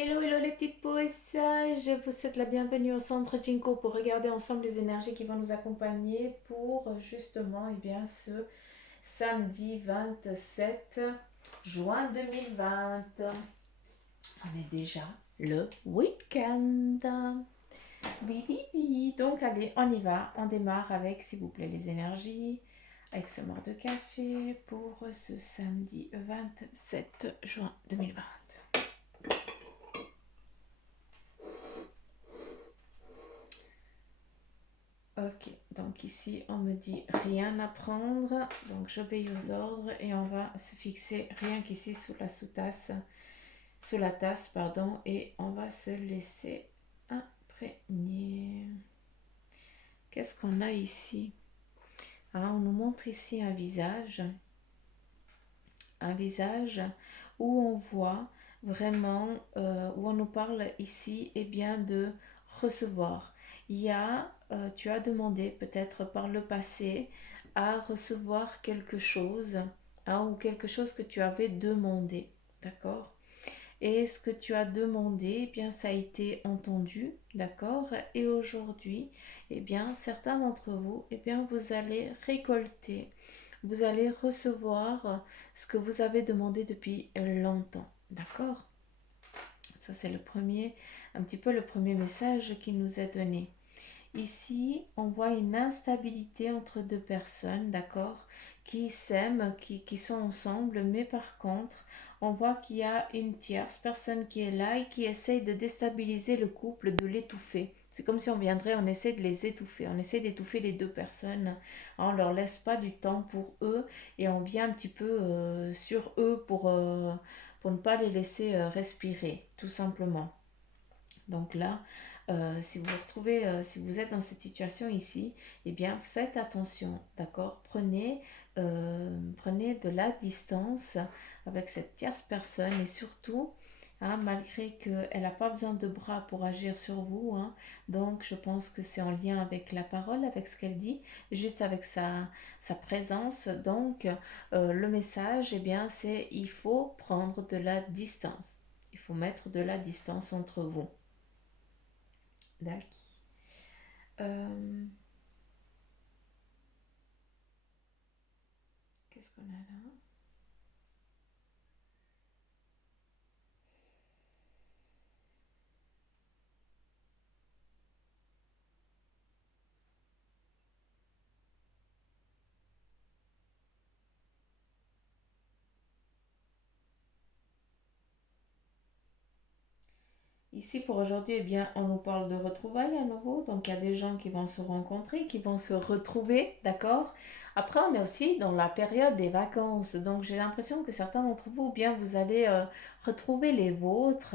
Hello, hello les petites pousses, je vous souhaite la bienvenue au centre Jinko pour regarder ensemble les énergies qui vont nous accompagner pour justement ce samedi 27 juin 2020. On est déjà le week-end. Oui, oui, oui. Donc allez, on y va, on démarre avec s'il vous plaît les énergies, avec ce marc de café pour ce samedi 27 juin 2020. Ok, donc ici on me dit rien à prendre, donc j'obéis aux ordres et on va se fixer rien qu'ici sous la sous-tasse, sous la tasse, pardon, et on va se laisser imprégner. Qu'est-ce qu'on a ici? On nous montre ici un visage où on voit vraiment, où on nous parle ici, et bien de recevoir. Tu as demandé peut-être par le passé à recevoir quelque chose, ou quelque chose que tu avais demandé, d'accord? Et ce que tu as demandé, eh bien, ça a été entendu, d'accord? Et aujourd'hui, eh bien, certains d'entre vous, eh bien, vous allez récolter, vous allez recevoir ce que vous avez demandé depuis longtemps, d'accord? Ça, c'est le premier, un petit peu le premier message qui nous est donné. Ici, on voit une instabilité entre deux personnes, d'accord, qui s'aiment, qui sont ensemble, mais par contre, on voit qu'il y a une tierce personne qui est là et qui essaye de déstabiliser le couple, de l'étouffer. C'est comme si on essaie de les étouffer, on essaie d'étouffer les deux personnes, on leur laisse pas du temps pour eux et on vient un petit peu sur eux pour ne pas les laisser respirer, tout simplement. Donc là, si vous vous retrouvez, si vous êtes dans cette situation ici, eh bien faites attention, d'accord? Prenez de la distance avec cette tierce personne et surtout, malgré qu'elle n'a pas besoin de bras pour agir sur vous, donc je pense que c'est en lien avec la parole, avec ce qu'elle dit, juste avec sa présence. Donc le message, eh bien c'est il faut prendre de la distance. Il faut mettre de la distance entre vous. D'accord. Euh, Qu'est-ce qu'on a là? Ici pour aujourd'hui, eh bien, on nous parle de retrouvailles à nouveau. Donc il y a des gens qui vont se rencontrer, qui vont se retrouver, d'accord? Après, on est aussi dans la période des vacances. Donc j'ai l'impression que certains d'entre vous, eh bien, vous allez retrouver les vôtres,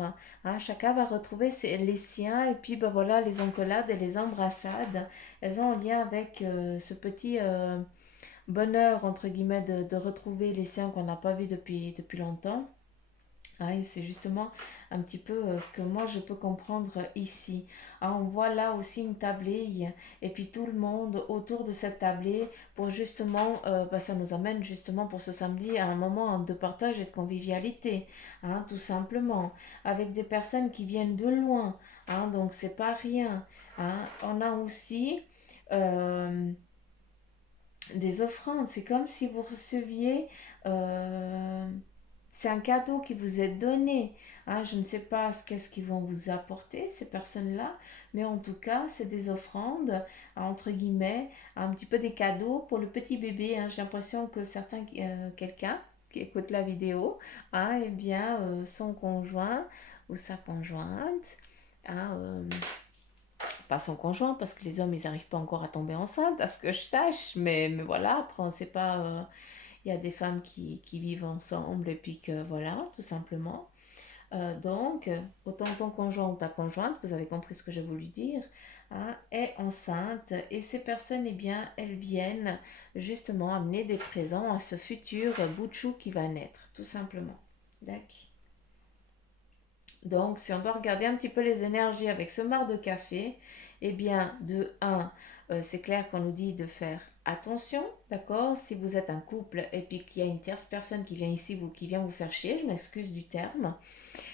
chacun va retrouver les siens. Et puis ben, voilà, les encolades et les embrassades, elles ont un lien avec ce petit bonheur, entre guillemets, de retrouver les siens qu'on n'a pas vus depuis longtemps. Et c'est justement un petit peu ce que moi je peux comprendre ici. On voit là aussi une tablée et puis tout le monde autour de cette tablée pour justement, ça nous amène justement pour ce samedi à un moment de partage et de convivialité, tout simplement, avec des personnes qui viennent de loin, donc c'est pas rien. On a aussi euh, des offrandes, c'est comme si vous receviez... euh, c'est un cadeau qui vous est donné. Je ne sais pas qu'est-ce qu'ils vont vous apporter, ces personnes-là, mais en tout cas, c'est des offrandes, entre guillemets, un petit peu des cadeaux pour le petit bébé. J'ai l'impression que quelqu'un qui écoute la vidéo, eh bien, son conjoint ou sa conjointe, hein, euh, pas son conjoint, parce que les hommes, ils n'arrivent pas encore à tomber enceinte, à ce que je sache, mais voilà, après, on ne sait pas. Il y a des femmes qui vivent ensemble et puis que voilà, tout simplement. Donc, autant ton conjoint ou ta conjointe, vous avez compris ce que j'ai voulu dire, est enceinte et ces personnes, eh bien, elles viennent justement amener des présents à ce futur bout de chou qui va naître, tout simplement. D'accord. Donc, si on doit regarder un petit peu les énergies avec ce marc de café, eh bien, de un, c'est clair qu'on nous dit de faire attention, d'accord, si vous êtes un couple et puis qu'il y a une tierce personne qui vient ici, qui vient vous faire chier, je m'excuse du terme,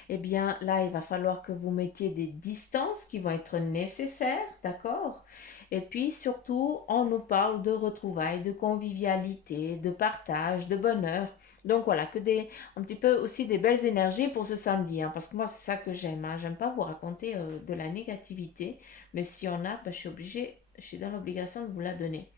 eh bien là, il va falloir que vous mettiez des distances qui vont être nécessaires, d'accord? Et puis surtout, on nous parle de retrouvailles, de convivialité, de partage, de bonheur. Donc voilà, un petit peu aussi des belles énergies pour ce samedi, hein, parce que moi c'est ça que j'aime, hein. J'aime pas vous raconter de la négativité, mais si on a, ben, je suis dans l'obligation de vous la donner.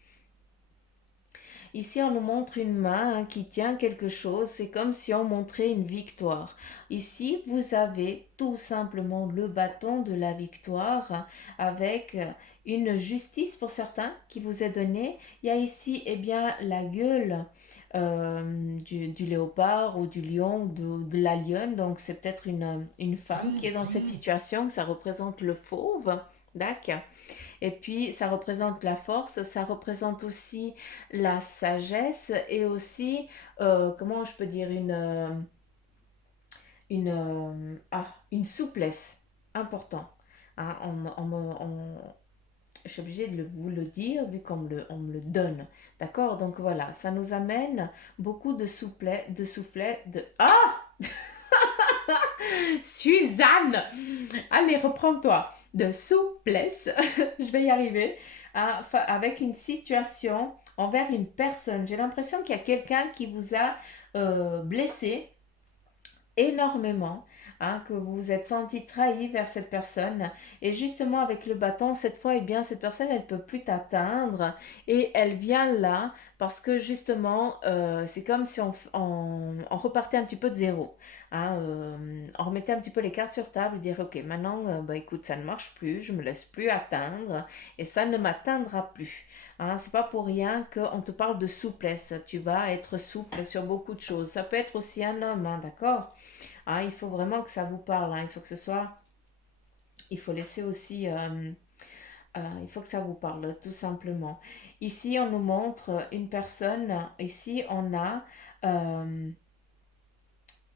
Ici, on nous montre une main, hein, qui tient quelque chose. C'est comme si on montrait une victoire. Ici, vous avez tout simplement le bâton de la victoire, avec une justice pour certains qui vous est donnée. Il y a ici, eh bien, la gueule du léopard ou du lion ou de la lionne. Donc, c'est peut-être une femme qui est dans cette situation. Ça représente le fauve. D'accord. Et puis, ça représente la force, ça représente aussi la sagesse et aussi, comment je peux dire, une souplesse important. Hein, je suis obligée de vous le dire vu on me le donne. D'accord. Donc voilà, ça nous amène beaucoup de souplesse, Ah, Suzanne! Allez, reprends-toi. De souplesse, je vais y arriver, hein, avec une situation envers une personne. J'ai l'impression qu'il y a quelqu'un qui vous a blessé énormément, hein, que vous vous êtes senti trahi vers cette personne. Et justement, avec le bâton, cette fois, eh bien, cette personne, elle ne peut plus t'atteindre. Et elle vient là parce que justement, c'est comme si on repartait un petit peu de zéro. Hein, on remettait un petit peu les cartes sur table et dire, ok, maintenant, bah, écoute, ça ne marche plus, je me laisse plus atteindre et ça ne m'atteindra plus. Hein, c'est pas pour rien qu'on te parle de souplesse. Tu vas être souple sur beaucoup de choses. Ça peut être aussi un homme, hein, d'accord? Ah, il faut vraiment que ça vous parle, hein. Il faut que ce soit. Il faut laisser aussi. Il faut que ça vous parle, tout simplement. Ici, on nous montre une personne. Ici, on a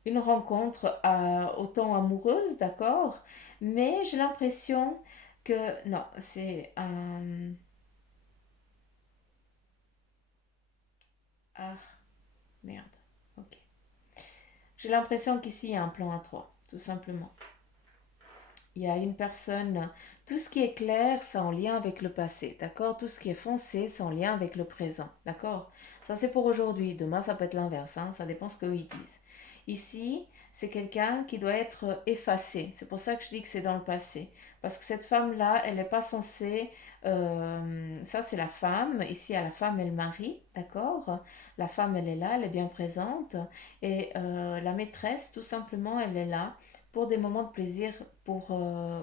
une rencontre autant amoureuse, d'accord? Mais j'ai l'impression que. Non, c'est un. Ah, merde. Ok. J'ai l'impression qu'ici, il y a un plan à trois, tout simplement. Il y a une personne, tout ce qui est clair, c'est en lien avec le passé, d'accord? Tout ce qui est foncé, c'est en lien avec le présent, d'accord? Ça, c'est pour aujourd'hui. Demain, ça peut être l'inverse, hein, ça dépend ce qu'eux ils disent. Ici, c'est quelqu'un qui doit être effacé. C'est pour ça que je dis que c'est dans le passé. Parce que cette femme-là, elle n'est pas censée. Ça, c'est la femme. Ici, il y a la femme et le mari, d'accord? La femme, elle est là, elle est bien présente. Et la maîtresse, tout simplement, elle est là pour des moments de plaisir, pour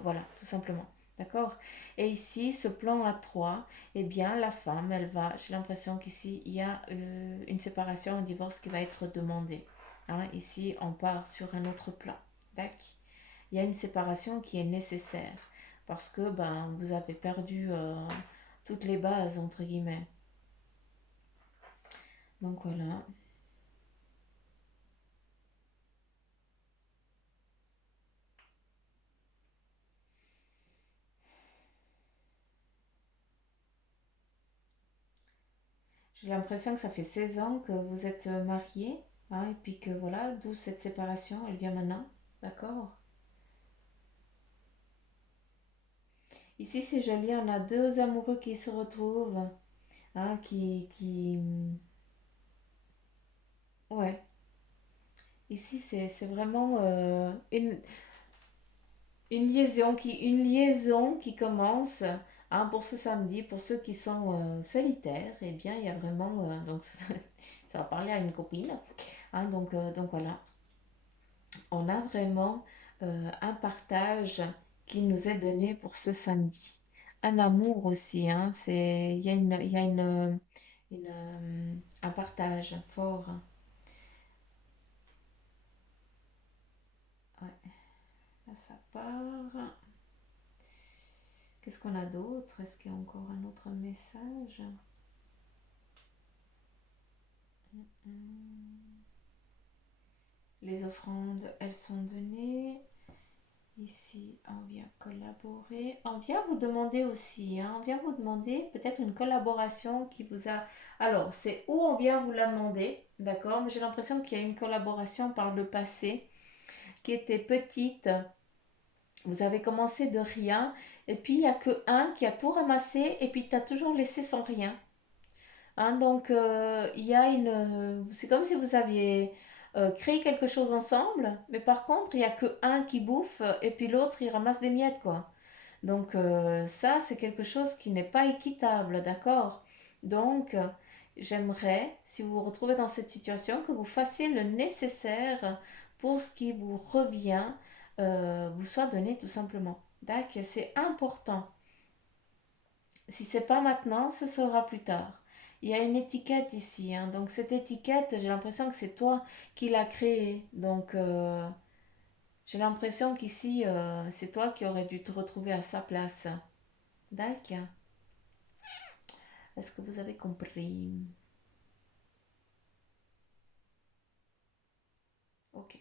voilà, tout simplement. D'accord. Et ici, ce plan à 3, eh bien, la femme, elle va, j'ai l'impression qu'ici, il y a une séparation, un divorce qui va être demandé. Hein, ici, on part sur un autre plan. D'accord. Il y a une séparation qui est nécessaire parce que ben, vous avez perdu toutes les bases, entre guillemets. Donc voilà. J'ai l'impression que ça fait 16 ans que vous êtes mariés, hein, et puis que voilà, d'où cette séparation, elle vient maintenant. D'accord. Ici, c'est joli, on a deux amoureux qui se retrouvent, hein, Ouais, ici, c'est vraiment une liaison qui commence, hein, pour ce samedi. Pour ceux qui sont solitaires, eh bien, il y a vraiment... donc, ça va parler à une copine. Hein, donc voilà, on a vraiment un partage qui nous est donné pour ce samedi. Un amour aussi, hein, il y a un partage fort. Ouais, là ça part. Qu'est-ce qu'on a d'autre? Est-ce qu'il y a encore un autre message? Hmm. Les offrandes, elles sont données. Ici, on vient collaborer. On vient vous demander aussi, hein, on vient vous demander peut-être une collaboration qui vous a... Alors, c'est où on vient vous la demander, d'accord? Mais j'ai l'impression qu'il y a une collaboration par le passé qui était petite. Vous avez commencé de rien et puis il n'y a que un qui a tout ramassé et puis tu as toujours laissé sans rien. Hein, donc, il y a c'est comme si vous aviez créé quelque chose ensemble, mais par contre, il n'y a que un qui bouffe et puis l'autre, il ramasse des miettes, quoi. Donc, ça, c'est quelque chose qui n'est pas équitable, d'accord? Donc, j'aimerais, si vous vous retrouvez dans cette situation, que vous fassiez le nécessaire pour ce qui vous revient, vous soit donné tout simplement. D'accord? C'est important. Si c'est pas maintenant, ce sera plus tard. Il y a une étiquette ici, hein. Donc cette étiquette, j'ai l'impression que c'est toi qui l'as créée. Donc j'ai l'impression qu'ici, c'est toi qui aurais dû te retrouver à sa place. D'accord. Est-ce que vous avez compris? Ok.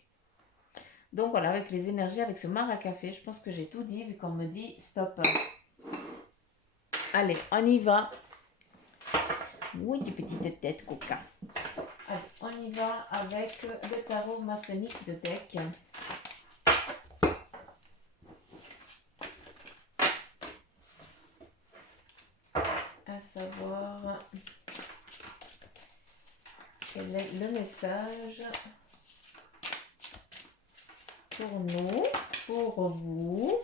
Donc voilà, avec les énergies, avec ce mar à café, je pense que j'ai tout dit vu qu'on me dit stop. Allez, on y va. Oui, du petite tête, coca. Allez, on y va avec le tarot maçonnique de deck. À savoir quel est le message pour nous, pour vous.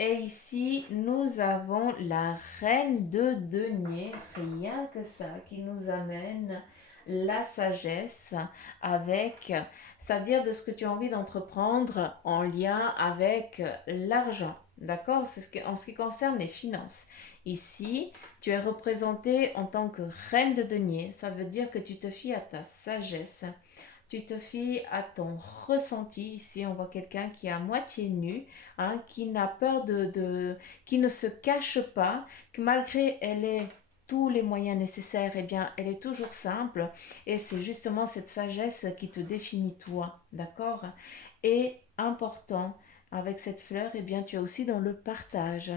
Et ici, nous avons la reine de denier, rien que ça, qui nous amène la sagesse avec, c'est-à-dire de ce que tu as envie d'entreprendre en lien avec l'argent. D'accord? C'est en ce qui concerne les finances. Ici, tu es représentée en tant que reine de denier. Ça veut dire que tu te fies à ta sagesse. Tu te fies à ton ressenti. Ici, on voit quelqu'un qui est à moitié nu, hein, qui n'a peur qui ne se cache pas, que malgré elle ait tous les moyens nécessaires, eh bien, elle est toujours simple. Et c'est justement cette sagesse qui te définit toi, d'accord? Et important, avec cette fleur, eh bien, tu es aussi dans le partage.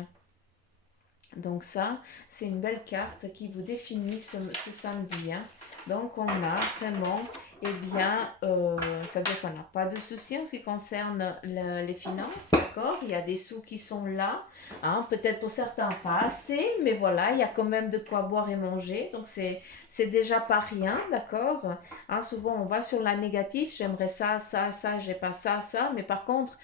Donc ça, c'est une belle carte qui vous définit ce samedi, hein. Donc on a vraiment, eh bien, ça veut dire qu'on n'a pas de soucis en ce qui concerne les finances, d'accord? Il y a des sous qui sont là, hein, peut-être pour certains pas assez, mais voilà, il y a quand même de quoi boire et manger, donc c'est déjà pas rien, d'accord? Hein, souvent on va sur la négative, j'aimerais ça, ça, ça, j'ai pas ça, ça, mais par contre,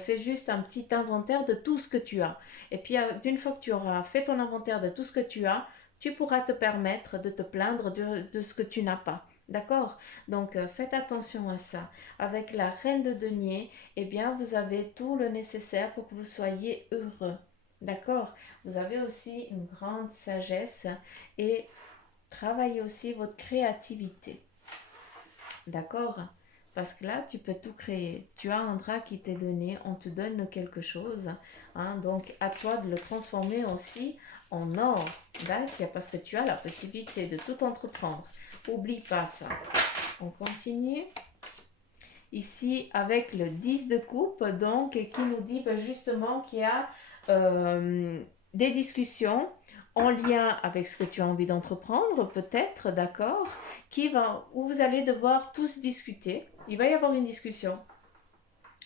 fais juste un petit inventaire de tout ce que tu as. Et puis, d'une fois que tu auras fait ton inventaire de tout ce que tu as, tu pourras te permettre de te plaindre de ce que tu n'as pas. D'accord? Donc, faites attention à ça. Avec la reine de denier, eh bien, vous avez tout le nécessaire pour que vous soyez heureux. D'accord? Vous avez aussi une grande sagesse et travaillez aussi votre créativité. D'accord? Parce que là, tu peux tout créer. Tu as un drap qui t'est donné, on te donne quelque chose, hein, donc à toi de le transformer aussi en or. D'accord? Parce que tu as la possibilité de tout entreprendre. Oublie pas ça. On continue. Ici, avec le 10 de coupe, donc, qui nous dit justement qu'il y a des discussions en lien avec ce que tu as envie d'entreprendre, peut-être, d'accord, où vous allez devoir tous discuter. Il va y avoir une discussion,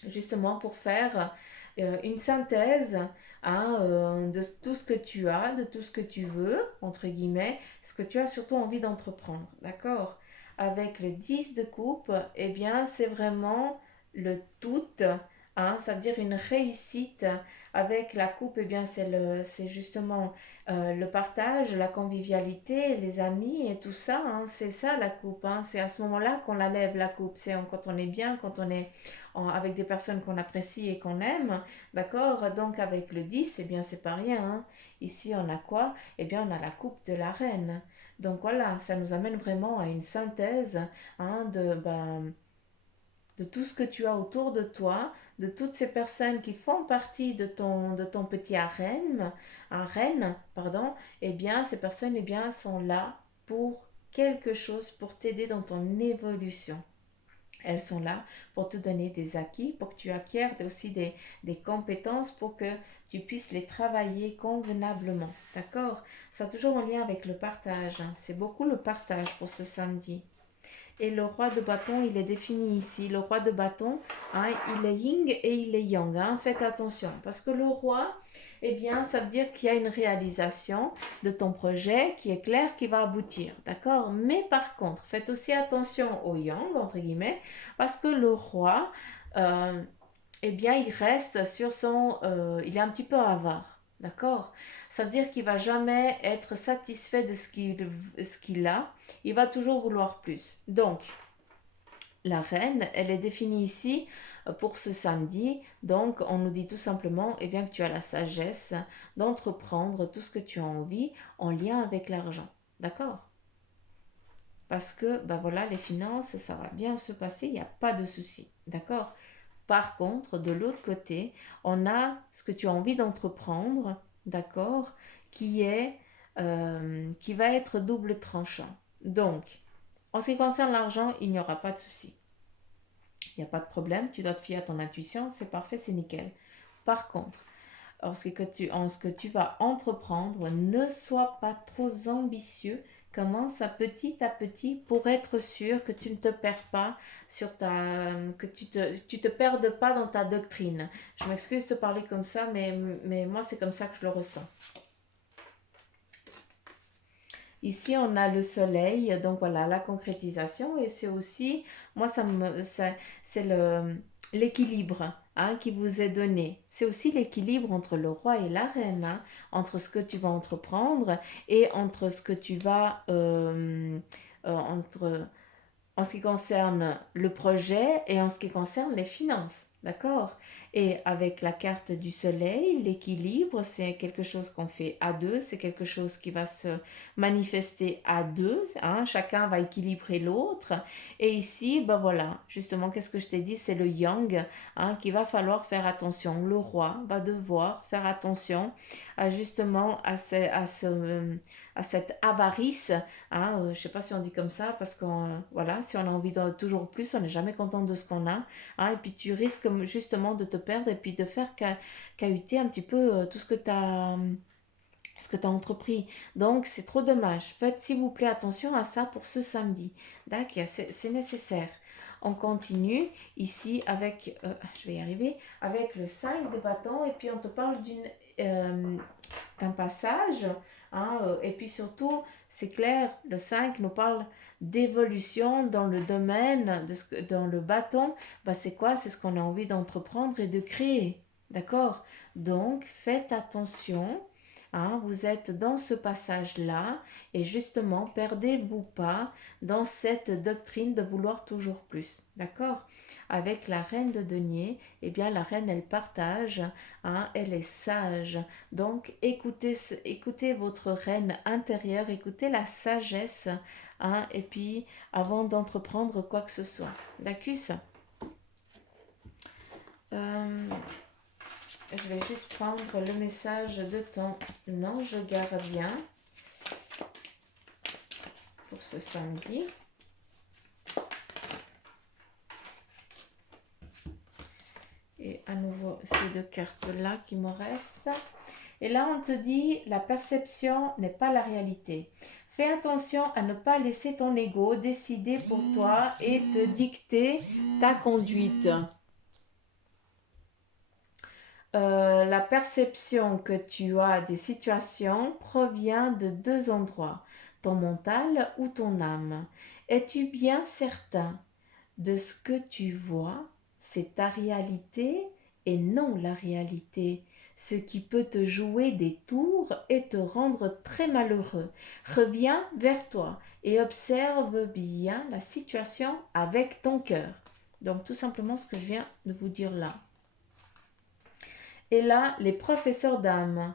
justement, pour faire une synthèse, hein, de tout ce que tu as, de tout ce que tu veux, entre guillemets, ce que tu as surtout envie d'entreprendre, d'accord? Avec le 10 de coupe, eh bien, c'est vraiment le tout, hein, ça veut dire une réussite. Avec la coupe, eh bien, c'est justement le partage, la convivialité, les amis et tout ça, hein, c'est ça la coupe, hein. C'est à ce moment-là qu'on la lève, la coupe. C'est quand on est bien, quand on est avec des personnes qu'on apprécie et qu'on aime, d'accord? Donc avec le 10, eh bien, c'est pas rien, hein. Ici, on a quoi? Eh bien, on a la coupe de la reine. Donc voilà, ça nous amène vraiment à une synthèse, hein, de tout ce que tu as autour de toi, de toutes ces personnes qui font partie de ton petit harem, pardon, eh bien, ces personnes, eh bien, sont là pour quelque chose, pour t'aider dans ton évolution. Elles sont là pour te donner des acquis, pour que tu acquières aussi des compétences pour que tu puisses les travailler convenablement. D'accord? Ça a toujours en lien avec le partage, hein. C'est beaucoup le partage pour ce samedi. Et le roi de bâton, il est défini ici. Le roi de bâton, hein, il est yin et il est yang, hein. Faites attention. Parce que le roi, eh bien, ça veut dire qu'il y a une réalisation de ton projet qui est clair, qui va aboutir. D'accord? Mais par contre, faites aussi attention au yang, entre guillemets, parce que le roi, euh, eh bien, il reste sur son... il est un petit peu avare. D'accord? Ça veut dire qu'il va jamais être satisfait de ce qu'il a. Il va toujours vouloir plus. Donc, la reine, elle est définie ici pour ce samedi. Donc, on nous dit tout simplement eh bien, que tu as la sagesse d'entreprendre tout ce que tu as envie en lien avec l'argent. D'accord? Parce que, ben voilà, les finances, ça va bien se passer, il n'y a pas de souci. D'accord? Par contre, de l'autre côté, on a ce que tu as envie d'entreprendre, d'accord, qui va être double tranchant. Donc, en ce qui concerne l'argent, il n'y aura pas de souci. Il n'y a pas de problème, tu dois te fier à ton intuition, c'est parfait, c'est nickel. Par contre, en ce que tu vas entreprendre, ne sois pas trop ambitieux. Commence à petit pour être sûr que tu ne te perds pas que tu te perdes pas dans ta doctrine. Je m'excuse de parler comme ça, mais moi c'est comme ça que je le ressens. Ici, on a le soleil, donc voilà, la concrétisation, et c'est aussi, moi, c'est l'équilibre, hein, qui vous est donné. C'est aussi l'équilibre entre le roi et la reine, hein, entre ce que tu vas entreprendre et entre ce que tu vas, entre en ce qui concerne le projet et en ce qui concerne les finances. D'accord? Et avec la carte du soleil, l'équilibre, c'est quelque chose qu'on fait à deux, c'est quelque chose qui va se manifester à deux, hein, chacun va équilibrer l'autre. Et ici, ben voilà, justement, qu'est-ce que je t'ai dit? C'est le yang, hein, qu'il va falloir faire attention. Le roi va devoir faire attention justement à cette avarice, hein, je ne sais pas si on dit comme ça, parce que voilà, si on a envie de toujours plus, on n'est jamais content de ce qu'on a, hein, et puis tu risques justement de te perdre et puis de faire cahuter un petit peu tout ce que tu as entrepris. Donc, c'est trop dommage. Faites, s'il vous plaît, attention à ça pour ce samedi. D'accord, c'est nécessaire. On continue ici avec, je vais y arriver, avec le 5 de bâton et puis on te parle d'un passage, hein, et puis surtout, c'est clair, le 5 nous parle d'évolution dans le domaine, dans le bâton, bah, c'est quoi? C'est ce qu'on a envie d'entreprendre et de créer. D'accord? Donc, faites attention. Hein, vous êtes dans ce passage-là et justement, perdez-vous pas dans cette doctrine de vouloir toujours plus. D'accord? Avec la reine de denier, eh bien la reine, elle partage, hein, elle est sage. Donc écoutez votre reine intérieure, écoutez la sagesse, hein, et puis avant d'entreprendre quoi que ce soit. D'accord? euh, je vais juste prendre le message de ton ange gardien pour ce samedi. Et à nouveau, ces deux cartes-là qui me restent. Et là, on te dit, la perception n'est pas la réalité. Fais attention à ne pas laisser ton ego décider pour toi et te dicter ta conduite. La perception que tu as des situations provient de deux endroits, ton mental ou ton âme. Es-tu bien certain de ce que tu vois? C'est ta réalité et non la réalité, ce qui peut te jouer des tours et te rendre très malheureux. Reviens vers toi et observe bien la situation avec ton cœur. Donc tout simplement ce que je viens de vous dire là. Et là, les professeurs d'âme.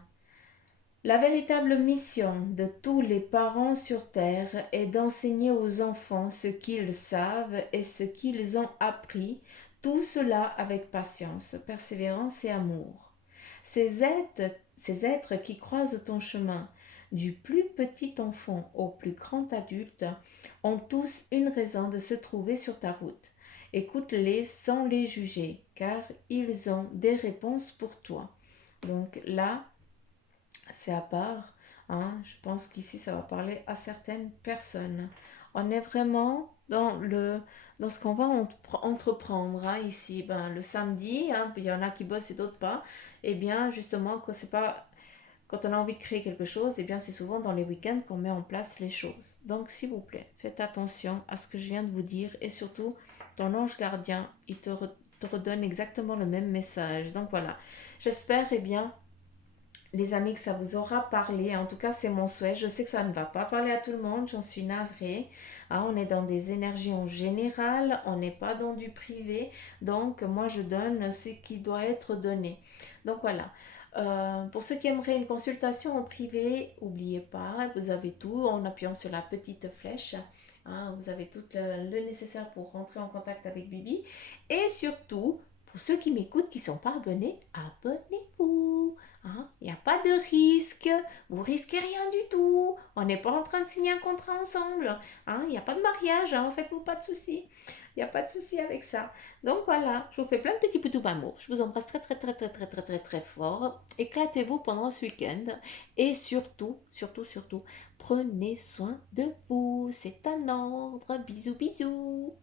La véritable mission de tous les parents sur Terre est d'enseigner aux enfants ce qu'ils savent et ce qu'ils ont appris, tout cela avec patience, persévérance et amour. Ces êtres qui croisent ton chemin, du plus petit enfant au plus grand adulte, ont tous une raison de se trouver sur ta route. Écoute-les sans les juger, car ils ont des réponses pour toi. Donc là, c'est à part. Hein. Je pense qu'ici, ça va parler à certaines personnes. On est vraiment dans ce qu'on va entreprendre hein, ici. Ben, le samedi, hein, il y en a qui bossent et d'autres pas. Et bien, justement, quand on a envie de créer quelque chose, eh bien, c'est souvent dans les week-ends qu'on met en place les choses. Donc, s'il vous plaît, faites attention à ce que je viens de vous dire et surtout, ton ange gardien, il te redonne exactement le même message. Donc, voilà. J'espère, eh bien, les amis, que ça vous aura parlé. En tout cas, c'est mon souhait. Je sais que ça ne va pas parler à tout le monde. J'en suis navrée. Ah, on est dans des énergies en général. On n'est pas dans du privé. Donc, moi, je donne ce qui doit être donné. Donc, voilà. Pour ceux qui aimeraient une consultation en privé, n'oubliez pas, vous avez tout en appuyant sur la petite flèche. Hein, vous avez tout le nécessaire pour rentrer en contact avec Bibi. Et surtout, pour ceux qui m'écoutent qui ne sont pas abonnés, abonnez-vous. Hein, il n'y a pas de risque, vous risquez rien du tout. On n'est pas en train de signer un contrat ensemble. Hein, il n'y a pas de mariage, hein, faites-vous pas de soucis. Il n'y a pas de souci avec ça. Donc voilà, je vous fais plein de petits poutous d'amour. Je vous embrasse très très très très très très très très fort. Éclatez-vous pendant ce week-end. Et surtout, surtout, surtout, prenez soin de vous. C'est un ordre. Bisous, bisous.